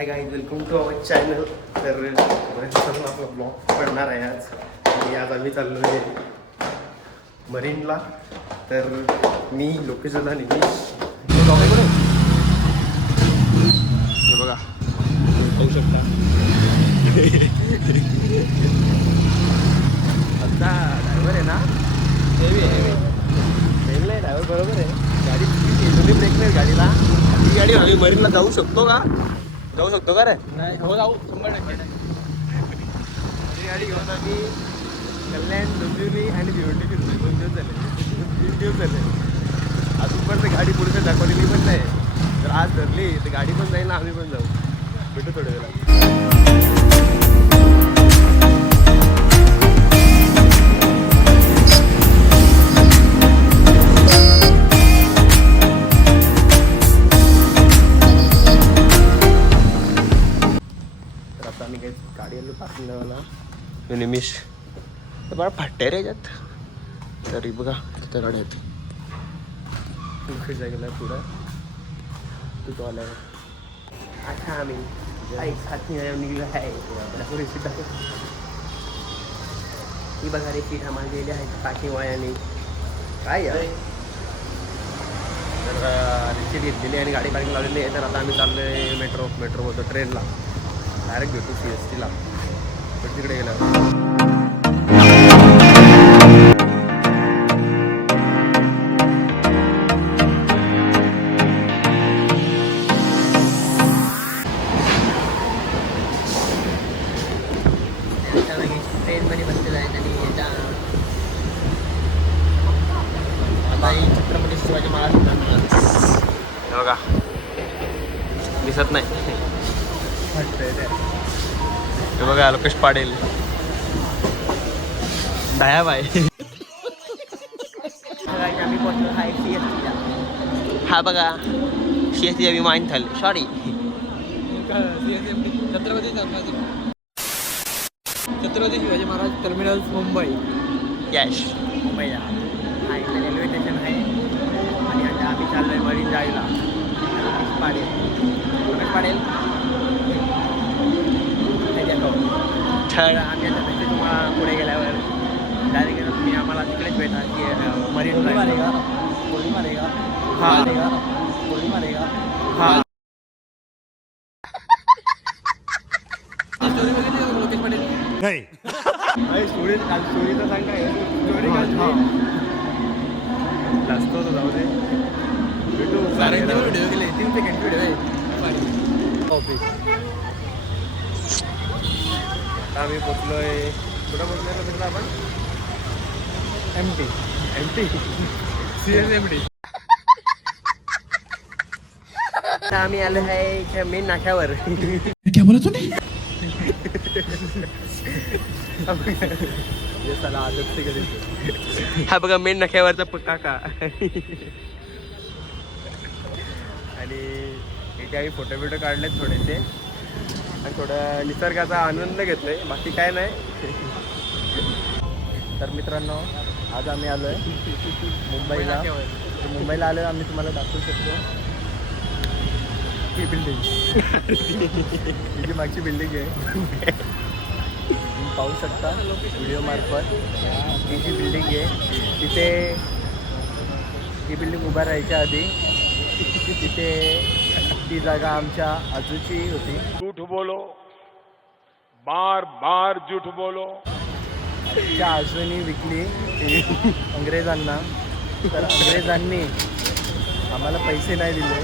High guys, welcome to our channel. तर आपला blog पडणार आहे आज. आणि आज आम्ही चाललो आहे मरीनला. तर मी लोकेशन आणि मी बघा पाहू शकता. आता ड्रायव्हर आहे ना, हेवी आहे ड्रायव्हर, बरोबर आहे. गाडी दोन्ही ब्रेक नाही गाडीला. ही गाडी आम्ही मरीनला जाऊ शकतो का? जाऊ शकतो का रे? नाही, हो जाऊ 100%. ही गाडी घेऊन आम्ही कल्याण, डोंबिवली आणि भिवंडी फिरतोय. 2 दिवस झाले, 3 दिवस झाले. अजून पण ते गाडी पुढे दाखवलेली पण नाही. जर आज धरली तर गाडी पण जाईल ना, आम्ही पण जाऊ. भेटू थोड्या वेळा. आम्ही काही गाडी आलो पार्किंग लावायला. निमिष तर बरं फाट्टे रे याच्यात. तरी बघा तिथं गाड्या आहेत. पुढे जायला पुढं तिथं आल्यावर आता आम्ही हात निघलं आहे. रेसिपी दाखव. ही बघा रेसिपी आम्हाला दिली आहे पाकिंग वायाने. काय यार, तर रेसिपी घेतलेली आणि गाडी पार्किंग लावलेली आहे. तर आता आम्ही चाललो आहे मेट्रो बोलतो ट्रेनला. डायरेक्ट भेटू CSTला. पण तिकडे गेल्यावर ट्रेनमध्ये बसलेला आहे. आणि आता छत्रपती शिवाजी महाराज बघा दिसत नाही. हे बघा लोकेश पाटील दया बाय. आम्ही पोहोचलो आहे CSTला. हा बघा CST विमान थल. Sorry Chhatrapati Shivaji Maharaj Terminal Mumbai. यश मुंबईला आहे. रेल्वे स्टेशन आहे. आणि आता आम्ही चाललो आहे मरीन जायला. पाडेल तर आम्ही आता भेटू तुम्हाला पुढे गेल्यावर. डायरेक्ट तुम्ही आम्हाला तिकडेच भेटा की मरीन मारेगा. हां हां. स्टोरी बघितली लोकेश पाटील नाही. स्टोरी तर सांग काय स्टोरी जास्त होतं. जाऊ दे भेटू. व्हिडिओ गेले 3 सेकंड व्हिडिओ आहे. ऑफिस आता आम्ही पोचलोय. कुठं पोचलोय भेटलं आपण? MT CSMT. आता आम्ही आलो आहे मेन नाक्यावर. क्या बोला तूने? चला आदत ते कधी. हा बघा मेन नाक्यावरचा काका. आणि इथे आम्ही फोटो काढलेत थोडेसे आणि थोडं निसर्गाचा आनंद घेतोय. बाकी काय नाही. तर मित्रांनो आज आम्ही आलो आहे मुंबईला. तर मुंबईला आलो आहे आम्ही तुम्हाला दाखवू शकतो ही बिल्डिंग. ही मागची बिल्डिंग आहे. तुम्ही पाहू शकता व्हिडिओ मार्फत. ही जी बिल्डिंग आहे तिथे ही बिल्डिंग उभा राहायच्या आधी तिथे ती जागा आमच्या आजूची होती. झूठ बोलो, बार बार झूठ बोलो. त्या आजूनी विकली अंग्रेजांना. तर अंग्रेजांनी आम्हाला पैसे नाही दिले.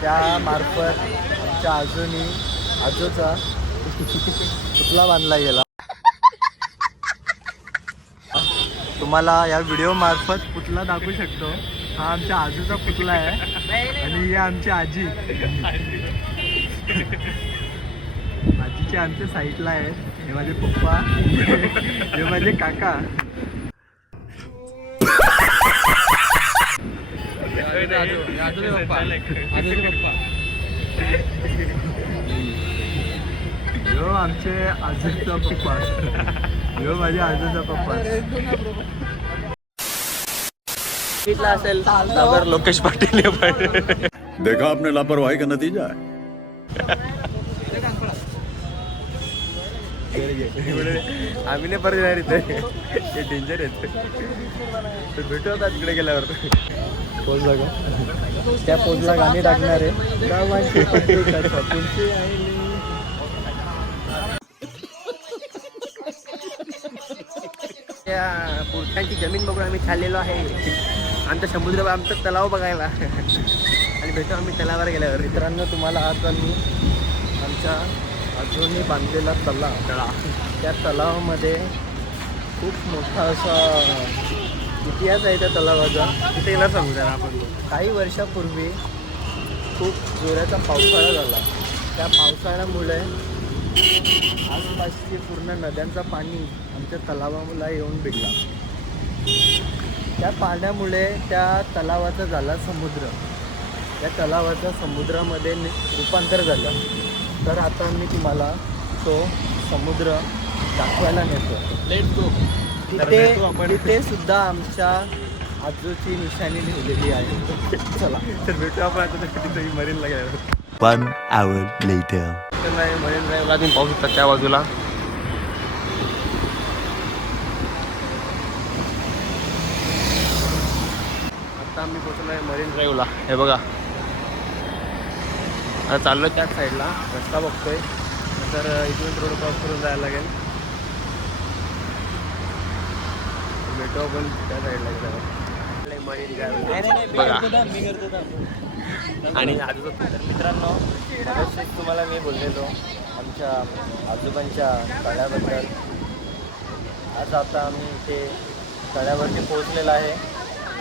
त्या मार्फत आमच्या आजोचा पुतळा बांधला गेला. तुम्हाला या व्हिडिओ मार्फत पुतळा दाखवू शकतो. हा आमच्या आजूचा पुतळा आहे. आणि ही आमची आजी. आजीचे आमच्या साईडला आहेत. हे माझे पप्पा, हे माझे काका. यो आमचे आजूचा पप्पा. यो माझ्या आजूचा पप्पा. असेल लोकेश पाटील. देखा आपने लापरवाही का नतीजा है. आम्ही नाही परत येणार इथे, हे डेंजर येत. तर भेटू आता तिकडे गेल्यावर. पोचला का? त्या पोचला गाणी टाकणार आहे गावाची पत्रिका पुढची आहे. त्या पुरख्यांची जमीन बघून आम्ही चाललेलो आहे आमचा समुद्र, आमचा तलाव बघायला. आणि भेटू आम्ही तलावावर गेल्यावर. मित्रांनो, तुम्हाला आज आम्ही आमच्या आजोनी बांधलेला तलाव, त्या तलावामध्ये खूप मोठा असा इतिहास आहे त्या तलावाचा. तिथे गेला सांगू जरा आपण. काही वर्षापूर्वी खूप जोराचा पावसाळा झाला. त्या पावसाळ्यामुळे आसपासची पूर्ण नद्यांचं पाणी आमच्या तलावाला येऊन भिडला. त्या पाण्यामुळे त्या तलावाचा झाला समुद्र. त्या तलावाचा समुद्रामध्ये रूपांतर झालं. तर आता मी तुम्हाला तो समुद्र दाखवायला नेतो. Let's go. तिथे सुद्धा आमच्या आजोची निशाणी लिहिलेली आहे. चला तर भेटू आपण आता तिथे मरीनला गेल्यावर. 1 hour later. मरीन ड्राईव्हला तुम्ही पाहू शकता त्या बाजूला. आता आम्ही पोहोचलो आहे मरीन ड्राईव्हला. हे बघा, आता चाललो त्याच साईडला. रस्ता बघतोय तर इथून रोड क्रॉस करून जायला लागेल. भेटू आपण त्या साईडला गेल्यावर. मरीन ड्राईव्ह बघा. आणि तर मित्रांनो, अवश्यच तुम्हाला मी बोललेलो आमच्या आजोबांच्या तळ्याबद्दल. आज आता आम्ही इथे तळ्यावरती पोहोचलेला आहे.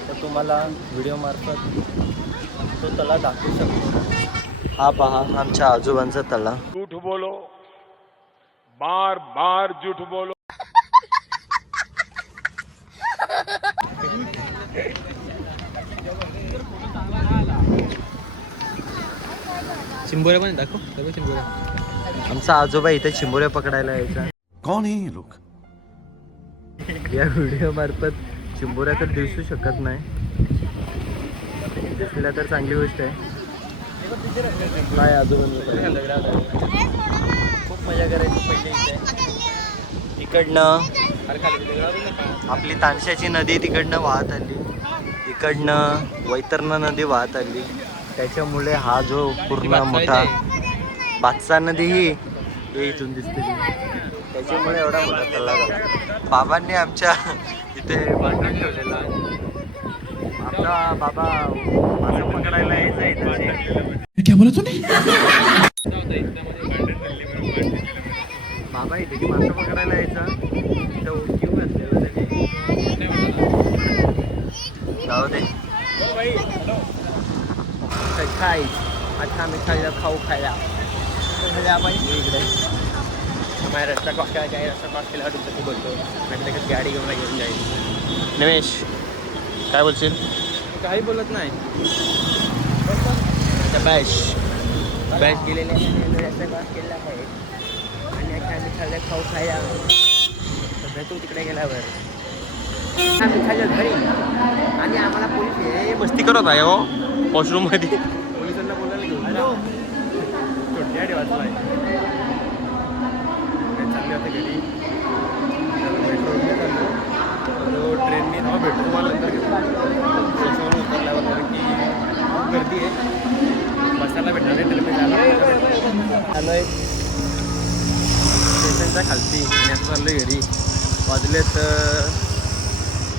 तर तुम्हाला व्हिडिओमार्फत तो तळा दाखवू शकतो. हा पहा आमच्या आजोबांचा तळा. झूठ बोलो, बार बार झूठ बोलो. चिंबोऱ्या पण दाखव. चिंबोऱ्या. आमचा आजोबा इथे चिंबोऱ्या पकडायला यायचा. कौन है ये लोग? या व्हिडिओ मार्फत चिंबोऱ्या तर दिसू शकत नाही. दिसल्या तर चांगली गोष्ट आहे. काय आजोबा खूप मजा करायची पहिले इथे. इकडनं आपली तानशाची नदी तिकडनं वाहत आली, इकडनं वैतरणा नदी वाहत आली. त्याच्यामुळे हा जो पूर्ण मोठा बादशाह नदी ही इथून दिसते. त्याच्यामुळे एवढा मोठा तलाव झाला. बाबांनी आमच्या इथे बांधून ठेवलेला. आमचा बाबा मासा पकडायला यायचा इथे. क्या बोला तूने? बाबा इथे मासा पकडायला यायचा. इथं घेऊन जाऊ दे. खाई अच्छा आम्ही खायला खाऊ खायला आपण इकडे माझ्या रस्ता क्रॉस करायचा आहे. रस्ता क्रॉस केल्यावर तुमचं बोलतो. माझ्या गाडी घेऊन जाईल. नमेश काय बोलशील? काही बोलत नाही. बॅश गेलेले रस्ता क्रॉस केलेला आहे. आणि आता आम्ही खाल्ल्या खाऊ खायला भेटू तिकडे गेल्यावर. आम्ही खाल्ल्या घरी आणि आम्हाला पोलीस हे मस्ती करत आहे हो वॉशरूम मध्ये. पोलिसांना बोलायला घेऊन छोटी गाडी वाचला आहे. चालले होते घरी. मेट्रोने चाललो. ट्रेनने नाव भेटू तुम्हाला नंतर स्टेशनवर उतरल्यावर. कारण की खूप गर्दी आहे. बसायला भेटणार नाही. तर मी आलो आहे स्टेशनच्या खालती. आणि असं चाललं घरी. वाजलेत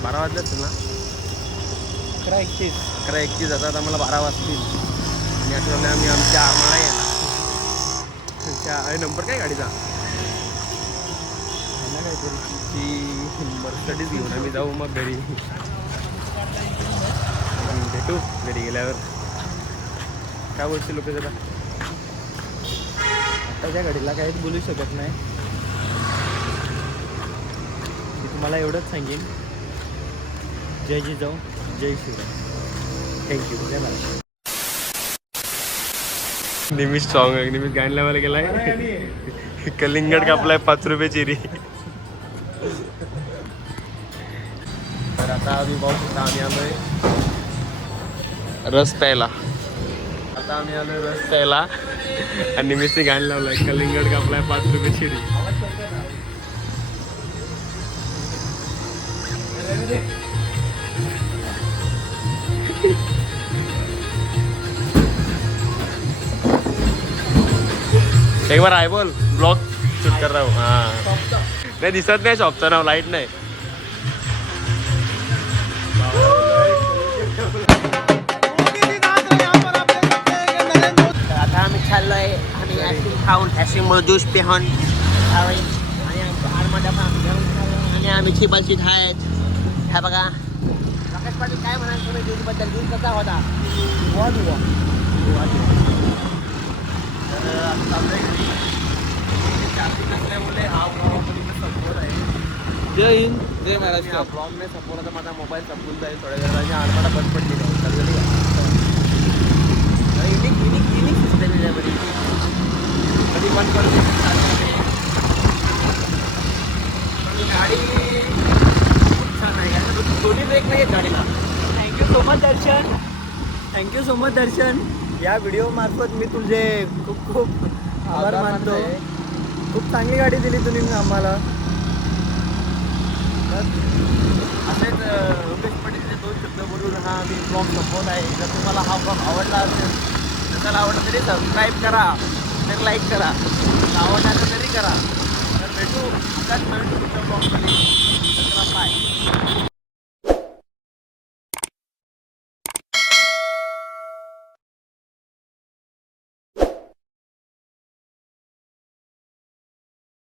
12 वाजले असतील ना. 11:31 आता आम्हाला 12 वाजतील. आणि आठवलं आम्ही आमच्या आम्हाला येणार तुमच्या नंबर काय गाडीचा ती मर्सिडीज घेऊन आम्ही जाऊ मग घरी. भेटू घरी गेल्यावर. काय बोलतील लोक जरा. आता त्या गाडीला काहीच बोलू शकत नाही. मी तुम्हाला एवढंच सांगेन, जय जिजाऊ जय श्रीराम. थँक्यू. धन्यवाद. निमिष सॉंग निमिष गाणी लावायला गेलाय. कलिंगड कापलाय 5 रुपये चिरी. तर आता आम्ही पाहू शकता आम्ही आलोय रस प्यायला. आता आम्ही आलोय रस प्यायला. आणि मिसिंग घाण लावलाय कलिंगड कापलाय 5 रुपये शिडी. एक बार आहे बोल ब्लॉग शूट कर रहा हूँ. हा नाही दिसत नाही शॉपचं नाव लाईट नाही. आता आम्ही चाललोय आम्ही आईस्क्रीम खाऊन आईस्क्रीम ज्यूस पिहून आणि आम्ही चिबल सीट आहेत. ह्या बघा राकेश पाटील काय म्हणाल तुम्ही ज्यूसबद्दल? ज्यूस कसा होता? जय हिंद जय महाराष्ट्र. ब्लॉग नाही संपवला तर माझा मोबाईल संपून जाईल थोड्या वेळाने. आरमाला बंद पडली कधी बंद करते गाडी खूप छान आहे. दोन्ही ब्रेक नाही आहेत गाडीला. थँक्यू सो मच दर्शन. थँक्यू सो मच दर्शन. या व्हिडिओ मार्फत मी तुझे खूप खूप आभार मानतो. खूप चांगली गाडी दिली तुम्ही आम्हाला. असेच रुपेश पटेलचे 2 शब्द बोलून हा मी ब्लॉग संपवत आहे. जर तुम्हाला हा ब्लॉग आवडला असेल जर आवडला तरी सबस्क्राईब करा, तर लाईक करा, आवडला तरी करा. तर भेटू नवीन ब्लॉगमध्ये.